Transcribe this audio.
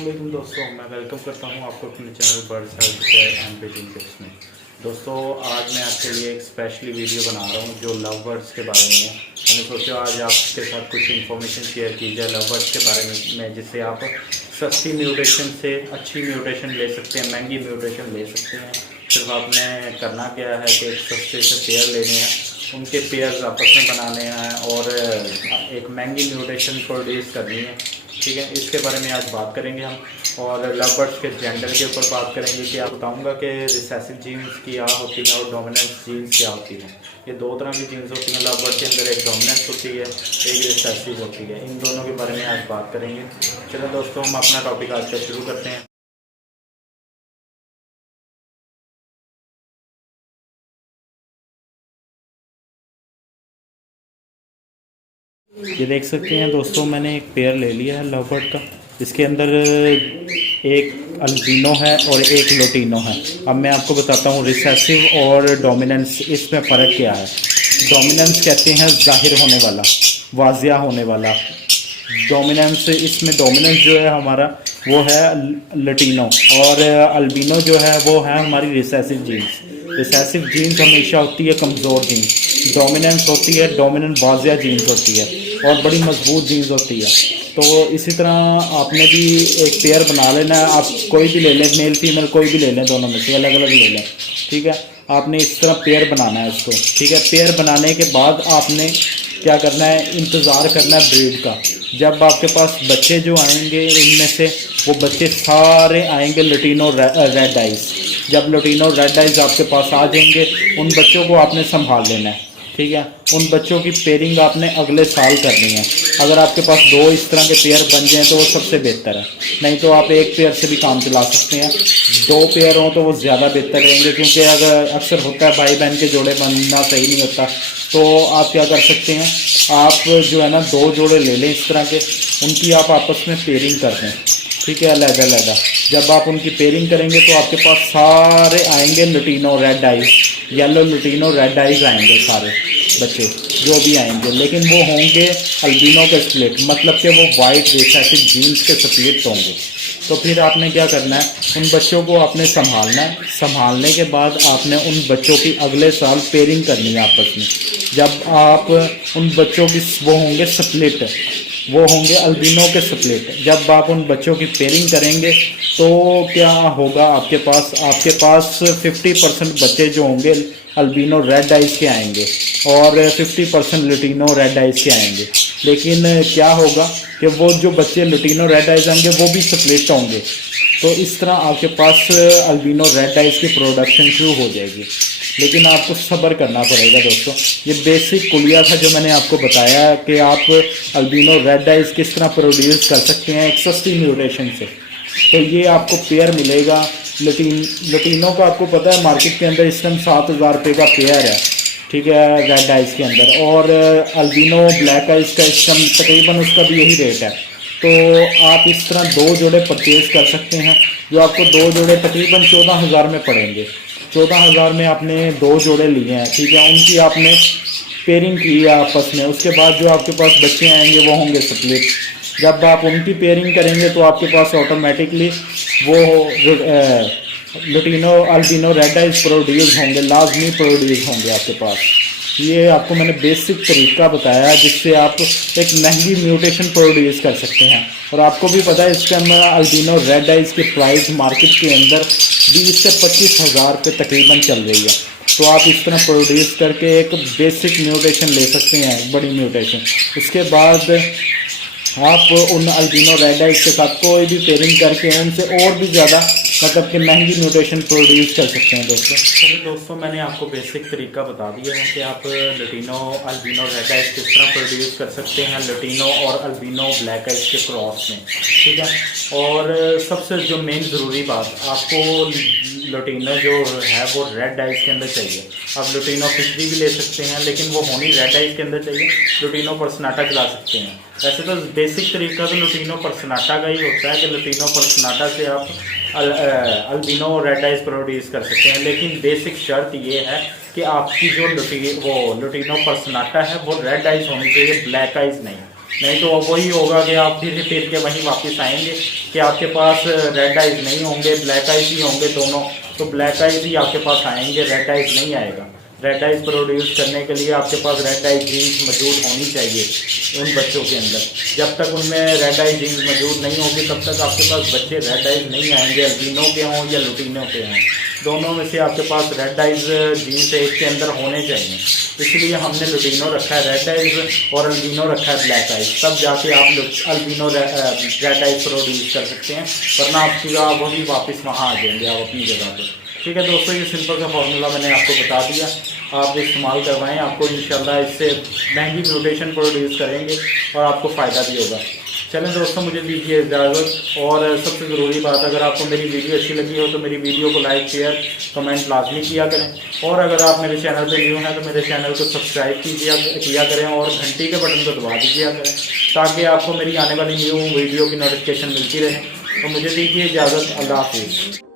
अस्सलाम दोस्तों, मैं वेलकम करता हूं आपको अपने channel birds health care and paging tips में। दोस्तों, आज मैं आपके लिए एक स्पेशली वीडियो बना रहा हूं जो लव बर्ड्स के बारे में है। मैंने सोचा आज आपके साथ कुछ इन्फॉर्मेशन शेयर की जाए लव बर्ड्स के बारे में जिससे आप सस्ती म्यूटेशन से अच्छी म्यूटेशन ले सकते हैं, महंगी म्यूटेशन ले सकते हैं। सिर्फ आपने करना क्या है कि एक सस्ते से पेयर लेने हैं, उनके पेयर्स आपस में बनाने हैं और एक महंगी म्यूटेशन प्रोड्यूस करनी है। ठीक है, इसके बारे में आज बात करेंगे हम, और लव बर्ड्स के जेंडर के ऊपर बात करेंगे कि आप बताऊंगा कि रिसेसिव जीन्स क्या होती है और डोमिनेंट जीन्स क्या होती है। ये दो तरह की जीन्स होती हैं लव बर्ड के अंदर, एक डोमिनेंस होती है, एक रिसेसिव होती है। इन दोनों के बारे में आज बात करेंगे। चलो दोस्तों, हम अपना टॉपिक आज का शुरू करते हैं। ये देख सकते हैं दोस्तों, मैंने एक पेयर ले लिया है लव बर्ड का। इसके अंदर एक अल्बिनो है और एक लोटिनो है। अब मैं आपको बताता हूँ रिसेसिव और डोमिनेंस, इसमें फ़र्क क्या है। डोमिनेंस कहते हैं जाहिर होने वाला, वाजिया होने वाला। डोमिनेंस, इसमें डोमिनेंस जो है हमारा वो है लटीनो, और अल्बिनो जो है वो है हमारी रिसेसिव जीन्स। रिसेसिव जीन्स हमेशा होती है कमज़ोर जीन्स, डोमिनेंस होती है डोमिनेंट वाजिया जीन्स होती है और बड़ी मजबूत जीन्स होती है। तो इसी तरह आपने भी एक पेयर बना लेना है। आप कोई भी ले लें, मेल फीमेल कोई भी ले लें, दोनों में से अलग अलग ले लें। ठीक है, आपने इस तरह पेयर बनाना है इसको। ठीक है, पेयर बनाने के बाद आपने क्या करना है, इंतज़ार करना है ब्रीड का। जब आपके पास बच्चे जो आएंगे इनमें से वो बच्चे सारे आएंगे लटीनो रेड आइज। जब लटीनो रेड आइज आपके पास आ जाएंगे, उन बच्चों को आपने संभाल लेना है। ठीक है, उन बच्चों की पेयरिंग आपने अगले साल करनी है। अगर आपके पास दो इस तरह के पेयर बन जाएं तो वो सबसे बेहतर है, नहीं तो आप एक पेयर से भी काम चला सकते हैं। दो पेयर हों तो वो ज़्यादा बेहतर रहेंगे, क्योंकि अगर अक्सर होता है भाई बहन के जोड़े बनना सही नहीं होता। तो आप क्या कर सकते हैं, आप जो है ना दो जोड़े ले लें इस तरह के, उनकी आप आपस में पेयरिंग कर दें। ठीक है, अलग अलग। जब आप उनकी पेयरिंग करेंगे तो आपके पास सारे आएंगे Latino red eyes, yellow Latino red eyes आएंगे सारे बच्चे जो भी आएंगे, लेकिन वो होंगे अल्बिनो के स्प्लिट, मतलब कि वो वाइट रिसेसिव जीन्स के स्प्लिट होंगे। तो फिर आपने क्या करना है, उन बच्चों को आपने संभालना है। संभालने के बाद आपने उन बच्चों की अगले साल पेयरिंग करनी है आपस में। जब आप उन बच्चों की वो होंगे स्प्लिट, वो होंगे अल्बिनो के स्प्लिट। जब आप उन बच्चों की पेयरिंग करेंगे तो क्या होगा, आपके पास 50% बच्चे जो होंगे अल्बिनो रेड आइज के आएंगे और 50% लटीनो रेड आइज के आएंगे। लेकिन क्या होगा कि वो जो बच्चे लटीनो रेड आइज आएंगे वो भी स्प्लिट होंगे। तो इस तरह आपके पास अल्बिनो रेड आइज की प्रोडक्शन शुरू हो जाएगी। लेकिन आपको सब्र करना पड़ेगा दोस्तों। ये बेसिक कुलिया था जो मैंने आपको बताया कि आप अल्बिनो रेड आइज किस तरह प्रोड्यूस कर सकते हैं एक सस्ती म्यूटेशन से। तो ये आपको पेयर मिलेगा लटीनो का। आपको पता है मार्केट के अंदर इस टाइम 7,000 रुपये का पेयर है। ठीक है, रेड आइज के अंदर, और अल्बिनो ब्लैक आइज का इस टाइम तकरीबन उसका भी यही रेट है। तो आप इस तरह दो जोड़े परचेज कर सकते हैं, जो आपको दो जोड़े तकरीबन 14,000 में पड़ेंगे। 14,000 में आपने दो जोड़े लिए हैं। ठीक है, उनकी आपने पेयरिंग की है आपस में। उसके बाद जो आपके पास बच्चे आएंगे वो होंगे स्प्लिट। जब आप उनकी पेयरिंग करेंगे तो आपके पास ऑटोमेटिकली वो Latino albino red eyes produce होंगे, लाजमी प्रोड्यूस होंगे आपके पास। ये आपको मैंने बेसिक तरीका बताया जिससे आप एक महंगी म्यूटेशन प्रोड्यूस कर सकते हैं। और आपको भी पता है इस टाइम अल्बिनो रेड आइज की प्राइस मार्केट के अंदर 20 से 25,000 रुपये तकरीबन चल रही है। तो आप इस तरह प्रोड्यूस करके एक बेसिक म्यूटेशन ले सकते हैं, बड़ी म्यूटेशन। उसके बाद आप उन अल्बिनो रेड आइज के साथ कोई भी पेयरिंग करके उनसे और भी ज़्यादा मतलब कि महंगी म्यूटेशन प्रोड्यूस कर सकते हैं दोस्तों। चलिए दोस्तों, मैंने आपको बेसिक तरीका बता दिया है कि आप लटीनो अल्बिनो रेड आइज किस तरह प्रोड्यूस कर सकते हैं लटीनो और अल्बिनो ब्लैक आइज के क्रॉस में। ठीक है, और सबसे जो मेन ज़रूरी बात, आपको लटीनो जो है वो रेड आइज के अंदर चाहिए। आप लटीनो पिछली भी ले सकते हैं, लेकिन वो होनी रेड आइज के अंदर चाहिए। लटीनो पर्सनाटा चला सकते हैं। वैसे तो बेसिक तरीका तो लटीनो पर्सनाटा का ही होता है कि लटीनो पर्सनाटा से आप अल्बिनो रेड आइज प्रोड्यूस कर सकते हैं। लेकिन बेसिक शर्त ये है कि आपकी जो लटीनो पर्सनाटा है वो रेड आइज होनी चाहिए, ब्लैक आइज नहीं। नहीं तो वही होगा कि आप फिर के वहीं वापस आएंगे कि आपके पास रेड आइज नहीं होंगे, ब्लैक आइज ही होंगे दोनों। तो ब्लैक आइज ही आपके पास आएंगे, रेड आइज नहीं आएगा। रेड आइज प्रोड्यूस करने के लिए आपके पास रेड आइज जीन्स मौजूद होनी चाहिए उन बच्चों के अंदर। जब तक उनमें रेड आइज जीन्स मौजूद नहीं होगी तब तक आपके पास बच्चे रेड आइज नहीं आएंगे, अल्बिनो के हों या लुटीनों के हों। दोनों में से आपके पास रेड आइज जीन्स एक के अंदर होने चाहिए। इसलिए हमने लुटीनो रखा है रेड आइज और अल्बिनो रखा है ब्लैक आइज। तब जाके आप अल्बिनो रेड आइज प्रोड्यूस कर सकते हैं, वरना आप वही वापस वहाँ आ जाएंगे आप अपनी जगह पर। ठीक है दोस्तों, ये सिंपल का फॉर्मूला मैंने आपको बता दिया, आप इस्तेमाल करवाएं, आपको इंशाल्लाह इससे महंगी म्यूटेशन प्रोड्यूस करेंगे और आपको फ़ायदा भी होगा। चलें दोस्तों, मुझे दीजिए इजाज़त। और सबसे ज़रूरी बात, अगर आपको मेरी वीडियो अच्छी लगी हो तो मेरी वीडियो को लाइक शेयर कमेंट लाजमी किया करें। और अगर आप मेरे चैनल पे न्यू हैं तो मेरे चैनल को सब्सक्राइब किया करें और घंटी के बटन को दबा दीजिए करें, ताकि आपको मेरी आने वाली न्यू वीडियो की नोटिफिकेशन मिलती रहे। तो मुझे दीजिए इजाज़त। अल्लाह हाफिज़।